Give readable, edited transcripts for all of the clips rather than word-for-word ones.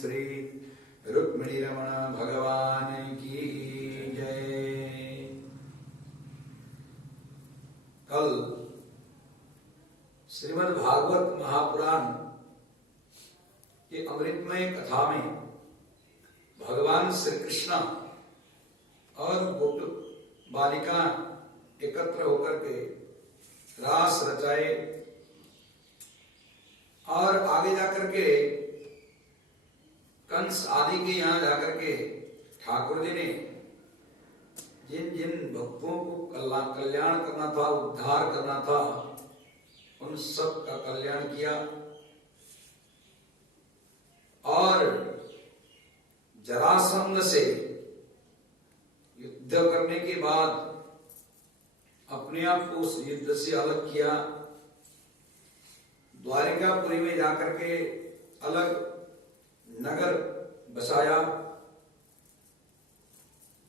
श्री रुक्मिणी रमण भगवान की जय। कल श्रीमद् भागवत महापुराण के अमृतमय कथा में भगवान श्री कृष्ण और गोप बालिका एकत्र होकर के रास रचाए और आगे जाकर के कंस आदि के यहाँ जाकर के ठाकुर जी ने जिन जिन भक्तों को कल्याण करना था, उद्धार करना था, उन सब का कल्याण किया। और जरासंध से युद्ध करने के बाद अपने आप को उस युद्ध से अलग किया। द्वारिकापुरी में जाकर के अलग नगर बसाया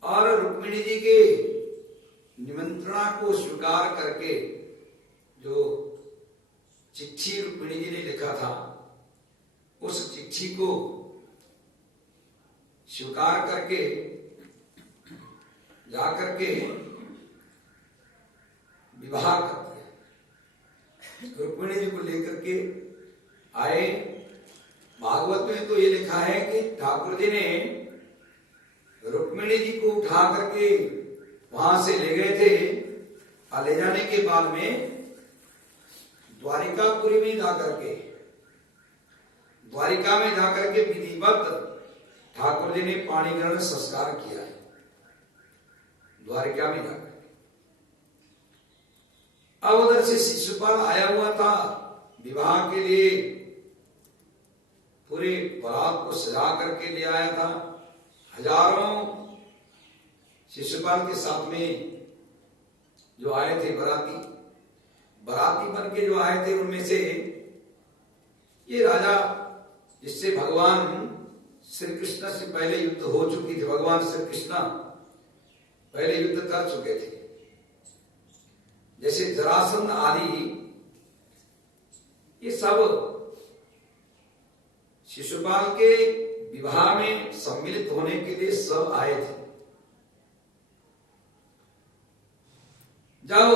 और रुक्मिणी जी के निमंत्रणा को स्वीकार करके जो चिट्ठी रुक्मिणी जी ने लिखा था, उस चिट्ठी को स्वीकार करके जाकर के विवाह कर दिया। रुक्मिणी जी को लेकर के आए। भागवत में तो ये लिखा है कि ठाकुर जी ने रुक्मिणी जी को उठा करके वहां से ले गए थे और ले जाने के बाद में द्वारिकापुरी में जाकर के द्वारिका में जाकर के विधिवत ठाकुर जी ने पाणी ग्रहण संस्कार किया है। द्वारिका में जाकर अब उधर से शिशुपाल आया हुआ था विवाह के लिए, पूरे बारात को सजा करके ले आया था। हजारों शिशुपाल के साथ में जो आए थे बराती बन के जो आए थे, उनमें से ये राजा जिससे भगवान श्री कृष्ण से पहले युद्ध हो चुकी थी, भगवान श्री कृष्ण पहले युद्ध कर चुके थे, जैसे जरासंध आदि, ये सब शिशुपाल के विवाह में सम्मिलित होने के लिए सब आए थे। जब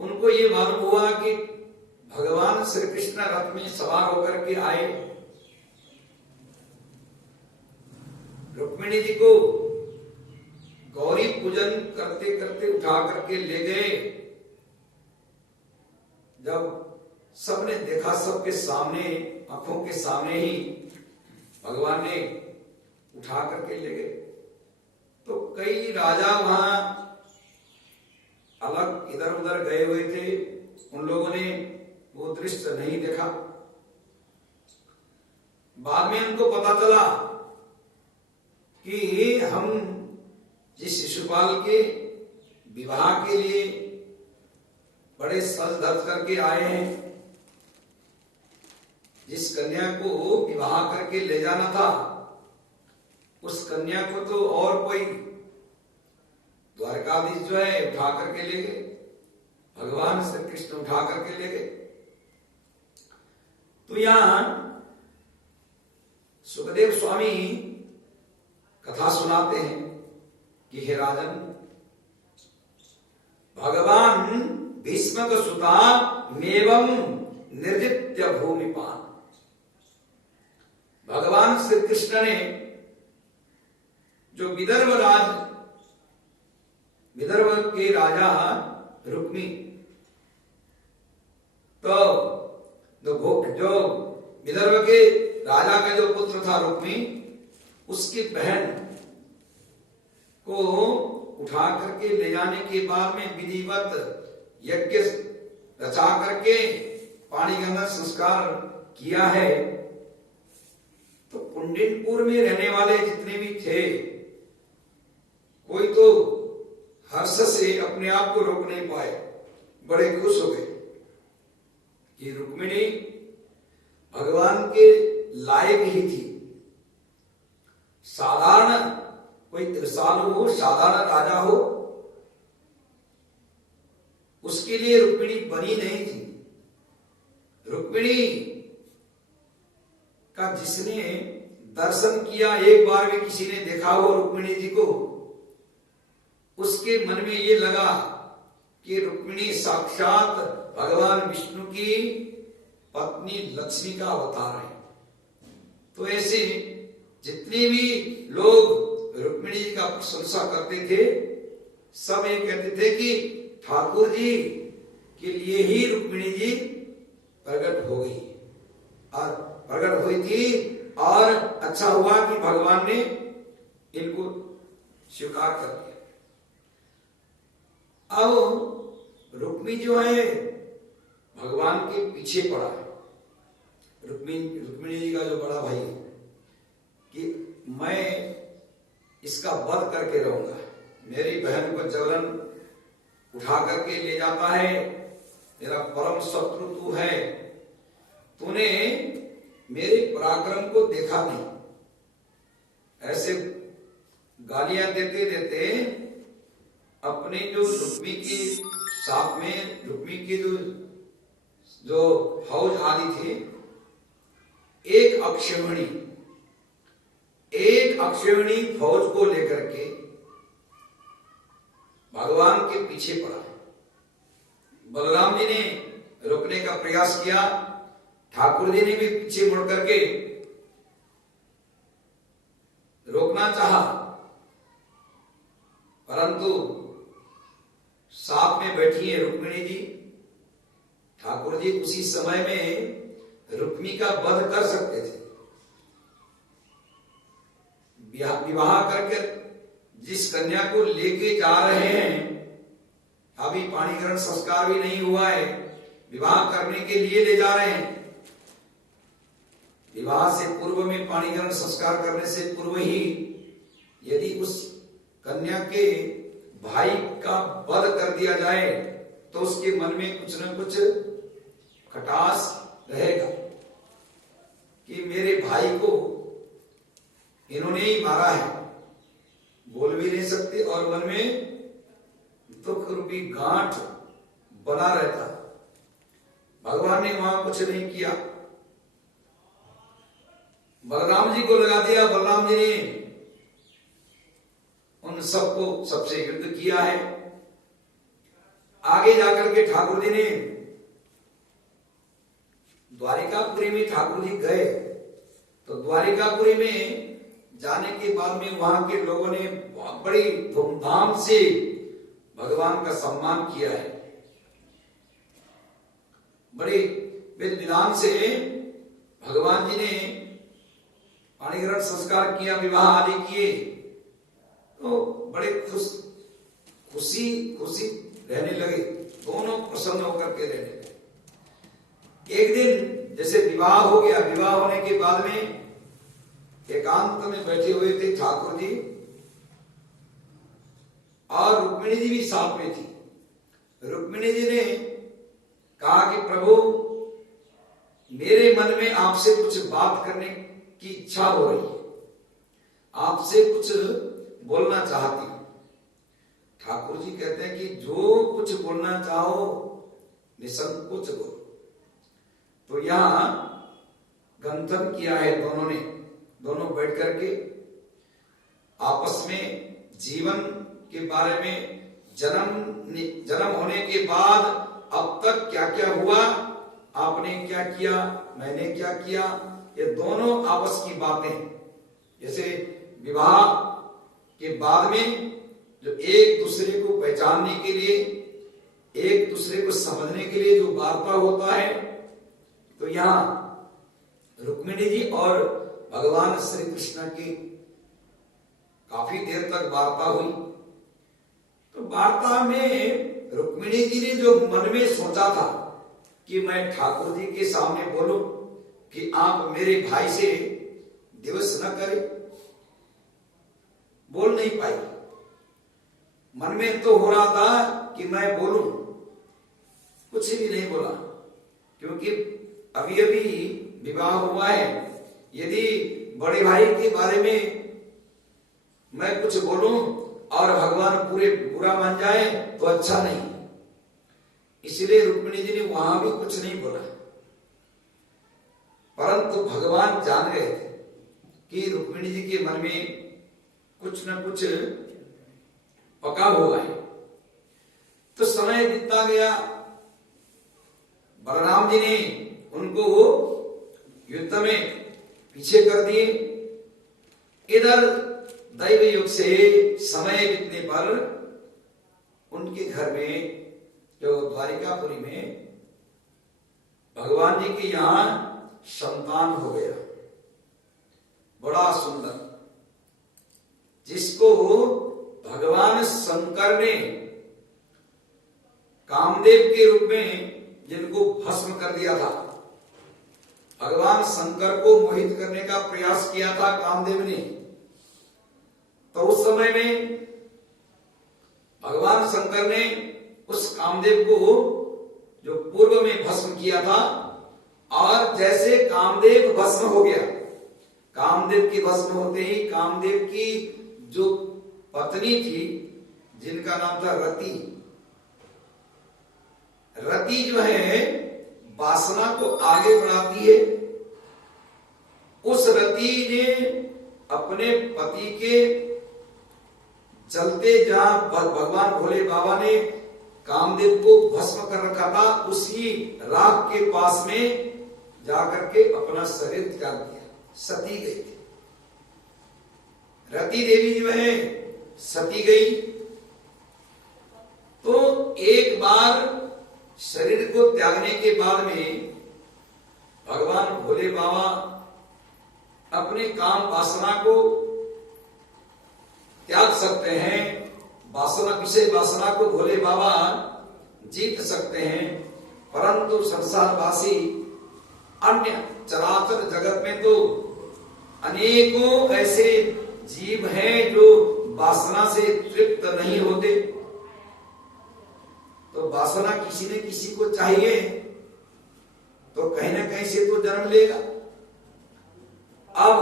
उनको ये मालूम हुआ कि भगवान श्री कृष्ण रथ में सवार होकर के आए, रुक्मिणी जी को गौरी पूजन करते करते उठा करके ले गए। जब सबने देखा, सबके सामने, आंखों के सामने ही भगवान ने उठा करके ले गए, तो कई राजा वहां अलग इधर उधर गए हुए थे, उन लोगों ने वो दृश्य नहीं देखा। बाद में उनको पता चला कि हम जिस शिशुपाल के विवाह के लिए बड़े सज धज करके आए हैं, जिस कन्या को विवाह करके ले जाना था, उस कन्या को तो और कोई द्वारकाधीश जो है उठा करके ले गए, भगवान श्री कृष्ण उठा करके ले गए। तो यहां सुखदेव स्वामी कथा सुनाते हैं कि हे राजन, भगवान भीष्मक सुता मेवं निर्जित्य भूमिपान, भगवान श्री कृष्ण ने जो विदर्भ के राजा रुक्मी, तो जो विदर्भ के राजा का जो पुत्र था रुक्मी, उसकी बहन को उठा करके ले जाने के बाद में विधिवत यज्ञ रचा करके पाणी ग्रहण संस्कार किया है। तो कुंडिनपुर में रहने वाले जितने भी थे, कोई तो हर्ष से अपने आप को रोक नहीं पाए, बड़े खुश हो गए कि रुक्मिणी भगवान के लायक ही थी। साधारण कोई त्रिशालु हो, साधारण राजा हो, उसके लिए रुक्मिणी बनी नहीं थी। रुक्मिणी का जिसने दर्शन किया, एक बार भी किसी ने देखा हो रुक्मिणी जी को, उसके मन में ये लगा कि रुक्मिणी साक्षात भगवान विष्णु की पत्नी लक्ष्मी का अवतार है। तो ऐसे जितने भी लोग रुक्मिणी जी का प्रशंसा करते थे, सब ये कहते थे कि ठाकुर जी के लिए ही रुक्मिणी जी प्रकट हो गई और प्रकट हुई थी, और अच्छा हुआ कि भगवान ने इनको स्वीकार कर लिया। अब रुक्मी जो है भगवान के पीछे पड़ा है। रुक्मिणी जी का जो बड़ा भाई है कि मैं इसका वध करके रहूंगा, मेरी बहन को जबरन उठा करके ले जाता है, मेरा परम शत्रु तू है, तूने मेरे पराक्रम को देखा नहीं। ऐसे गालियां देते देते अपने जो रुक्मी के साथ में रुक्मी की जो फौज आदि थे, एक अक्षौहिणी फौज को लेकर के भगवान के पीछे पड़ा। बलराम जी ने रोकने का प्रयास किया, ठाकुर जी ने भी पीछे मुड़ करके रोकना चाहा, परंतु साथ में बैठी है रुक्मिणी जी। ठाकुर जी उसी समय में रुक्मी का वध कर सकते थे। विवाह करके जिस कन्या को लेके जा रहे हैं, अभी पाणिग्रहण संस्कार भी नहीं हुआ है, विवाह करने के लिए ले जा रहे हैं। विवाह से पूर्व में पाणिग्रहण संस्कार करने से पूर्व ही यदि उस कन्या के भाई का वध कर दिया जाए तो उसके मन में कुछ न कुछ खटास रहेगा कि मेरे भाई को इन्होंने ही मारा है, बोल भी नहीं सकते और मन में दुख रूपी गांठ बना रहता। भगवान ने वहां कुछ नहीं किया, बलराम जी को लगा दिया। बलराम जी ने उन सबको सबसे युद्ध किया है। आगे जाकर के ठाकुर जी ने द्वारिकापुरी में ठाकुर जी गए, तो द्वारिकापुरी में जाने के बाद में वहां के लोगों ने बड़ी धूमधाम से भगवान का सम्मान किया है। बड़े विधि विधान से भगवान जी ने पाणिग्रहण संस्कार किया, विवाह आदि किए, तो बड़े खुशी रहने लगे, दोनों प्रसन्न होकर के रहने लगे। एक दिन जैसे विवाह हो गया, विवाह होने के बाद में एकांत में बैठे हुए थे ठाकुर जी और रुक्मिणी जी भी साथ में थी। रुक्मिणी जी ने कहा कि प्रभु, मेरे मन में आपसे कुछ बात करने की इच्छा हो रही है, आपसे कुछ बोलना चाहती हूं। ठाकुर जी कहते हैं कि जो कुछ बोलना चाहो निसंकोच बोलो। तो यहां गंथन किया है दोनों ने, दोनों बैठ करके आपस में जीवन के बारे में, जन्म होने के बाद अब तक क्या क्या हुआ, आपने क्या किया, मैंने क्या किया, ये दोनों आपस की बातें। जैसे विवाह के बाद में जो एक दूसरे को पहचानने के लिए, एक दूसरे को समझने के लिए जो वार्ता होता है, तो यहां रुक्मिणी जी और भगवान श्री कृष्ण की काफी देर तक वार्ता हुई। तो वार्ता में रुक्मिणी जी ने जो मन में सोचा था कि मैं ठाकुर जी के सामने बोलूं कि आप मेरे भाई से दिवस न करें, बोल नहीं पाई। मन में तो हो रहा था कि मैं बोलूं, कुछ भी नहीं बोला, क्योंकि अभी अभी विवाह हुआ है। यदि बड़े भाई के बारे में मैं कुछ बोलूं और भगवान बुरा मान जाए तो अच्छा नहीं, इसलिए रुक्मिणी जी ने वहां भी कुछ नहीं बोला। परंतु भगवान जान गए थे कि रुक्मिणी जी के मन में कुछ न कुछ पका हुआ है। तो समय बीतता गया, बलराम जी ने उनको युद्ध में पीछे कर दिए। इधर दैव युग से समय बीतने पर उनके घर में, जो द्वारिकापुरी में, भगवान जी के यहां संतान हो गया, बड़ा सुंदर, जिसको भगवान शंकर ने कामदेव के रूप में जिनको भस्म कर दिया था। भगवान शंकर को मोहित करने का प्रयास किया था कामदेव ने। तो उस समय में भगवान शंकर ने उस कामदेव को जो पूर्व में भस्म किया था, और जैसे कामदेव भस्म हो गया, कामदेव के भस्म होते ही कामदेव की जो पत्नी थी, जिनका नाम था रति, रति जो है वासना को आगे बढ़ाती है। उस रति ने अपने पति के चलते, जहां भगवान भोले बाबा ने कामदेव को भस्म कर रखा था, उसी राख के पास में जाकर के अपना शरीर त्याग दिया, सती गई थी। रति देवी जो है सती गई। तो एक बार शरीर को त्यागने के बाद में भगवान भोले बाबा अपने काम वासना को त्याग सकते हैं। वासना, विषय वासना को भोले बाबा जीत सकते हैं, परंतु संसारवासी अन्य चराचर जगत में तो अनेकों ऐसे जीव हैं जो वासना से तृप्त नहीं होते। तो वासना किसी न किसी को चाहिए, तो कहीं ना कहीं से तो जन्म लेगा। अब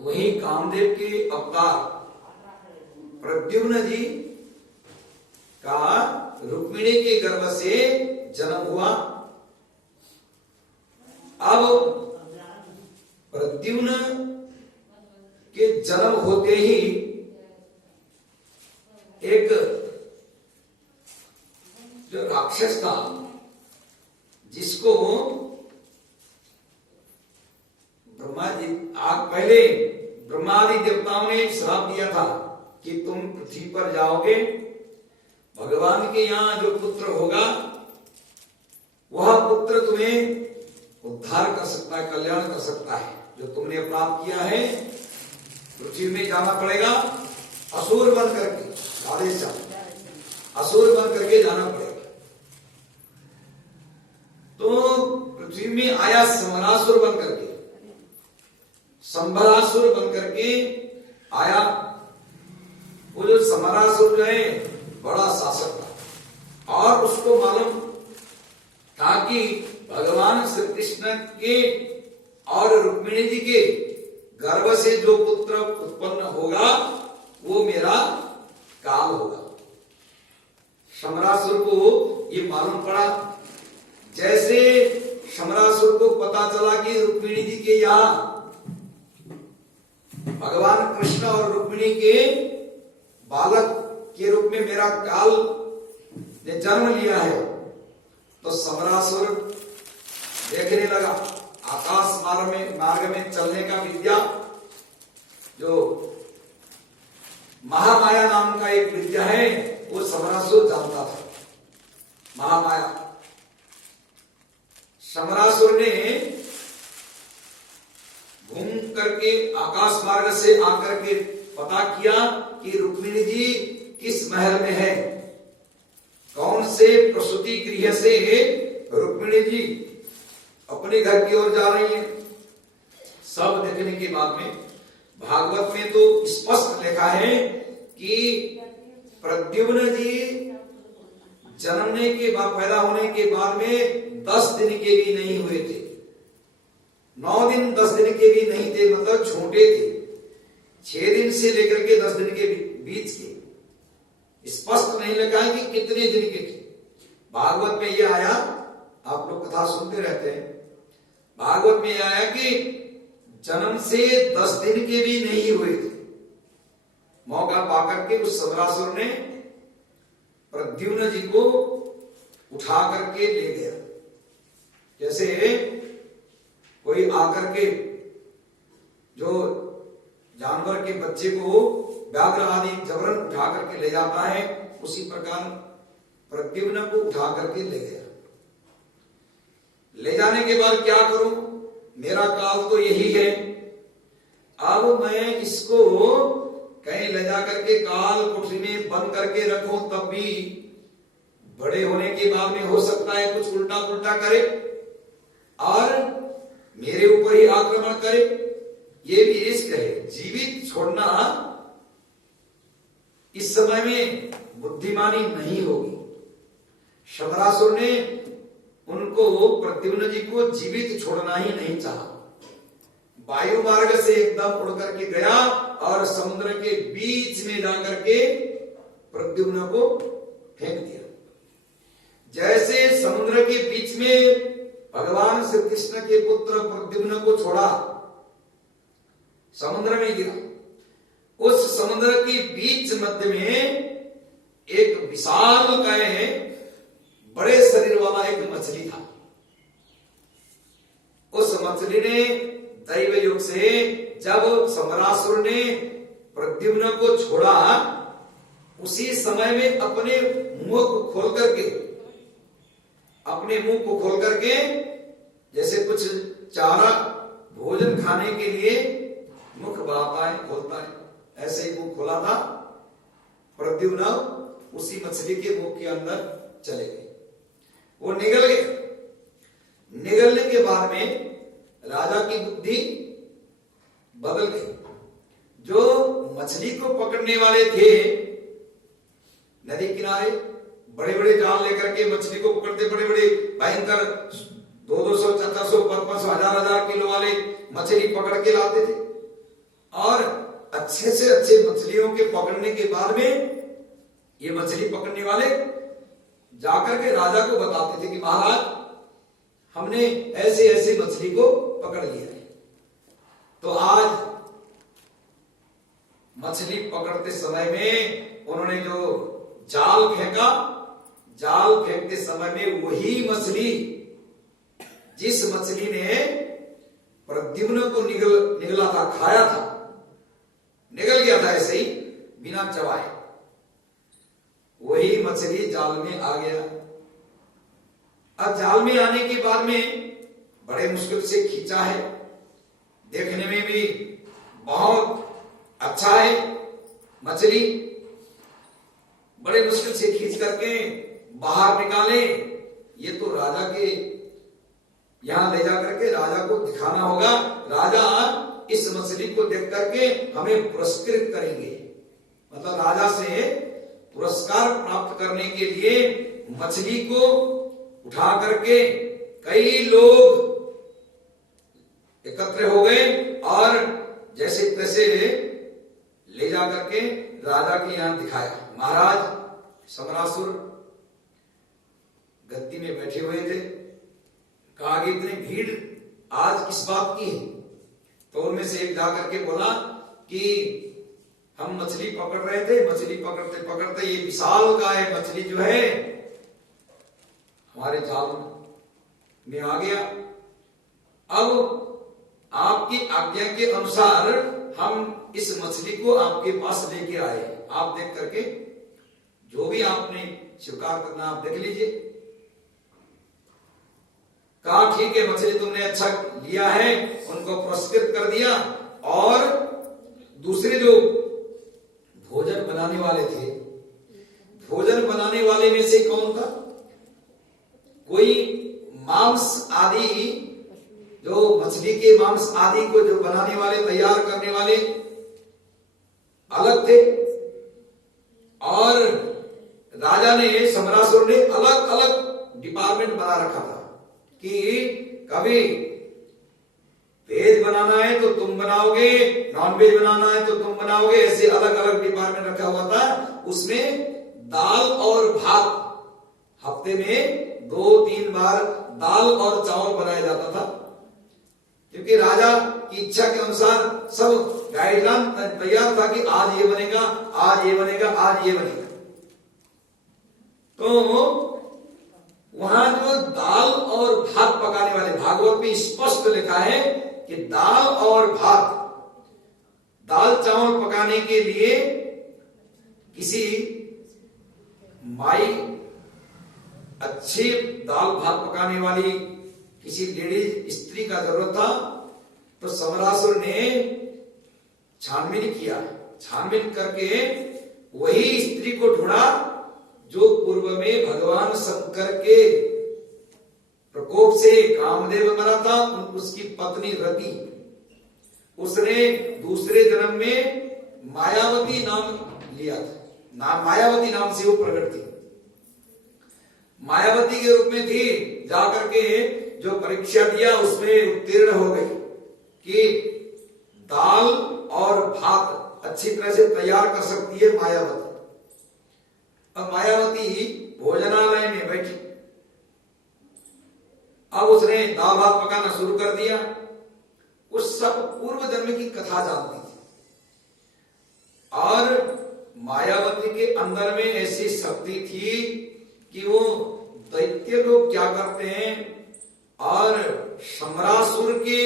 वही कामदेव के अवतार प्रद्युम्न जी का रुक्मिणी के गर्भ से जन्म हुआ। अब प्रद्युम्न के जन्म होते ही एक जो राक्षस था, जिसको ब्रह्मा जी पहले ब्रह्मादि देवताओं ने श्राप दिया था कि तुम पृथ्वी पर जाओगे, भगवान के यहां जो पुत्र होगा वह पुत्र तुम्हें उद्धार कर सकता है, कल्याण कर सकता है। जो तुमने अपराध किया है, पृथ्वी में जाना पड़ेगा, असुर बन करके, आदेश असुर बन करके जाना पड़ेगा। तो पृथ्वी में आया समरासुर बन करके, संभरासुर बन करके आया। वो जो समरासुर जो है बड़ा शासक था, और उसको मालूम था कि भगवान श्री कृष्ण के और रुक्मिणी जी के गर्भ से जो पुत्र उत्पन्न होगा वो मेरा काल होगा। समरासुर को ये मालूम पड़ा। जैसे समरासुर को पता चला कि रुक्मिणी जी के यहां भगवान कृष्ण और रुक्मिणी के बालक के रूप में मेरा काल ने जन्म लिया है, तो समरासुर देखने लगा। आकाश मार्ग में चलने का विद्या, जो महामाया नाम का एक विद्या है, वो समरासुर जानता था। महामाया समरासुर ने घूम करके आकाश मार्ग से आकर के पता किया कि रुक्मिणी जी किस महल में है, कौन से प्रसूति गृह से रुक्मिणी जी अपने घर की ओर जा रही है। सब देखने के बाद में भागवत में तो स्पष्ट लिखा है कि प्रद्युम्न जी जन्मने के बाद, पैदा होने के बाद में 10 दिन के भी नहीं हुए थे, 9 दिन 10 दिन के भी नहीं थे, मतलब छोटे थे। 6 दिन से लेकर के 10 दिन के बीच के, स्पष्ट नहीं लिखा है कि कितने दिन के थे। भागवत में यह आया, आप लोग कथा सुनते रहते हैं, भागवत में आया कि जन्म से 10 दिन के भी नहीं हुए थे, मौका पाकर के उस समरासुर ने प्रद्युम्न जी को उठा करके ले गया। जैसे कोई आकर के जो जानवर के बच्चे को व्याघ्र आदि जबरन उठा करके ले जाता है, उसी प्रकार प्रद्युम्न को उठा करके ले गया। ले जाने के बाद क्या करूं, मेरा काल तो यही है, अब मैं इसको कहीं ले जा करके काल कुठरी में बंद करके रखूं, तब भी बड़े होने के बाद में हो सकता है कुछ उल्टा पुल्टा करे और मेरे ऊपर ही आक्रमण करे, ये भी रिस्क है। जीवित छोड़ना इस समय में बुद्धिमानी नहीं होगी। शबरासुर ने उनको प्रद्युम्न जी को जीवित छोड़ना ही नहीं चाहा, वायु मार्ग से एकदम उड़ करके गया और समुद्र के बीच में जाकर के प्रद्युम्न को फेंक दिया। जैसे समुद्र के बीच में भगवान श्री कृष्ण के पुत्र प्रद्युम्न को छोड़ा, समुद्र में गिरा। उस समुद्र के बीच मध्य में एक विशालकाय बड़े शरीर वाला एक मछली था। उस मछली ने दैव योग से जब समरासुर ने प्रद्युम्न को छोड़ा, उसी समय में अपने मुंह को खोल करके जैसे कुछ चारा भोजन खाने के लिए मुख बढ़ाता है, खोलता है, ऐसे ही मुंह खोला था। प्रद्युम्न उसी मछली के मुंह के अंदर चले गए, वो निगल गए। निगलने के बाद में राजा की बुद्धि बदल गई। जो मछली को पकड़ने वाले थे, नदी किनारे बड़े बड़े जाल लेकर के मछली को पकड़ते, बड़े बड़े भयंकर 200, 400, 500, 1000 किलो वाले मछली पकड़ के लाते थे और अच्छे से अच्छे मछलियों के पकड़ने के बाद में ये मछली पकड़ने वाले जाकर के राजा को बताते थे कि महाराज हमने ऐसे ऐसे मछली को पकड़ लिया है। तो आज मछली पकड़ते समय में उन्होंने जो जाल फेंका, जाल फेंकते समय में वही मछली, जिस मछली ने प्रद्युम्न को निगला था, खाया था, निगल गया था ऐसे ही बिना चबाए, वही मछली जाल में आ गया। अब जाल में आने के बाद में बड़े मुश्किल से खींचा है, देखने में भी बहुत अच्छा है मछली, बड़े मुश्किल से खींच करके बाहर निकाले। ये तो राजा के यहां ले जा करके राजा को दिखाना होगा, राजा इस मछली को देख करके हमें पुरस्कृत करेंगे, मतलब राजा से पुरस्कार प्राप्त करने के लिए मछली को उठा करके कई लोग एकत्र हो गए और जैसे तैसे ले जा करके राजा के यहां दिखाया। महाराज समरासुर गद्दी में बैठे हुए थे, कहा कि इतनी भीड़ आज किस बात की है? तो उनमें से एक जाकर के बोला कि हम मछली पकड़ रहे थे, मछली पकड़ते पकड़ते ये विशालकाय मछली जो है हमारे जाल में आ गया। अब आपकी आज्ञा के अनुसार हम इस मछली को आपके पास लेके आए, आप देख करके जो भी आपने स्वीकार करना आप देख लीजिए। कहा ठीक है, मछली तुमने अच्छा लिया है, उनको पुरस्कृत कर दिया। और दूसरे जो भोजन बनाने वाले थे, भोजन बनाने वाले में से कौन था? कोई मांस आदि, जो मछली के मांस आदि को जो बनाने वाले, तैयार करने वाले अलग थे, और राजा ने, समरासुर ने अलग अलग डिपार्टमेंट बना रखा था कि कभी वेज बनाना है तो तुम बनाओगे, नॉन वेज बनाना है तो तुम बनाओगे, ऐसे अलग अलग डिपार्टमेंट रखा हुआ था। उसमें दाल और भात, हफ्ते में 2-3 बार दाल और चावल बनाया जाता था। क्योंकि राजा की इच्छा के अनुसार सब गाइडलाइन तैयार था कि आज ये बनेगा, आज ये बनेगा, आज ये बनेगा। तो वहां जो दाल और भात पकाने वाले, भागवत में स्पष्ट लिखा है कि दाल और भात, दाल चावल पकाने के लिए किसी माई, अच्छी दाल भात पकाने वाली किसी लेडीज स्त्री का जरूरत था। तो समरासुर ने छानबीन किया, छानबीन करके वही स्त्री को ढूंढा जो पूर्व में भगवान शंकर के प्रकोप से कामदेव मरा था, उसकी पत्नी रति। उसने दूसरे जन्म में मायावती नाम लिया था, नाम मायावती नाम से वो प्रकट थी, मायावती के रूप में थी। जाकर के जो परीक्षा दिया उसमें उत्तीर्ण हो गई कि दाल और भात अच्छी तरह से तैयार कर सकती है मायावती। अब मायावती भोजनालय में बैठी, अब उसने दाल भात पकाना शुरू कर दिया। उस सब पूर्व जन्म की कथा जानती थी और मायावती के अंदर में ऐसी शक्ति थी कि वो दैत्य लोग क्या करते हैं और समरासुर के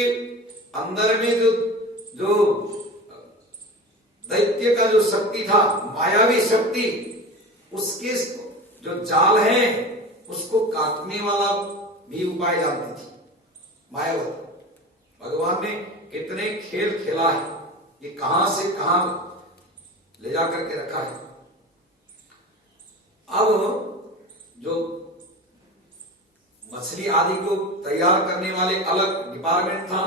अंदर में जो दैत्य का जो शक्ति था, मायावी शक्ति, उसके जो जाल है उसको काटने वाला भी उपाय जानती थी मायावती। भगवान ने कितने खेल खेला है, कि कहां से कहां ले जाकर के रखा है। अब जो मछली आदि को तैयार करने वाले अलग डिपार्टमेंट था,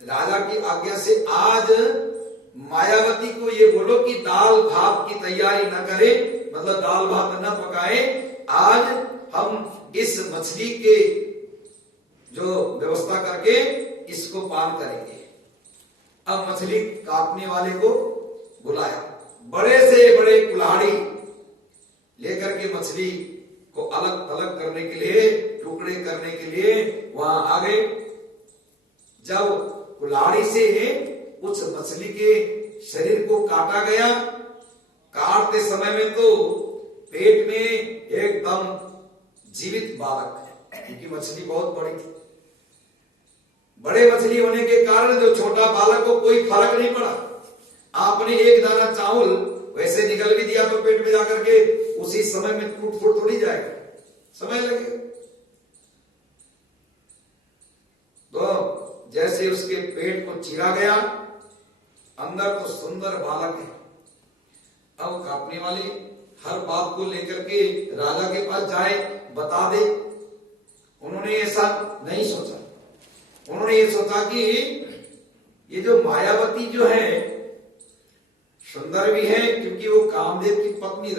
राजा की आज्ञा से आज मायावती को ये बोलो कि दाल भात की तैयारी न करे, मतलब दाल भात न पकाए, आज हम इस मछली के जो व्यवस्था करके इसको पान करेंगे। अब मछली काटने वाले को बुलाया, बड़े से बड़े कुल्हाड़ी लेकर के मछली को अलग अलग करने के लिए, टुकड़े करने के लिए वहां आ गए। जब कुल्हाड़ी से उस मछली के शरीर को काटा गया, काटते समय में तो पेट में एकदम जीवित बालक है, क्योंकि मछली बहुत बड़ी थी। बड़े मछली होने के कारण जो छोटा बालक को कोई फर्क नहीं पड़ा। आपने एक दाना चावल वैसे निकल भी दिया तो पेट में जाकर के उसी समय में टूट फूट थोड़ी जाएगा, समय लगेगा। तो जैसे उसके पेट को चीरा गया, अंदर तो सुंदर बालक है। अब काटने वाले हर बात को लेकर के राजा के पास जाए, बता दे। उन्होंने ऐसा नहीं सोचा, उन्होंने ये सोचा कि ये जो मायावती जो है सुंदर भी है, क्योंकि वो कामदेव की पत्नी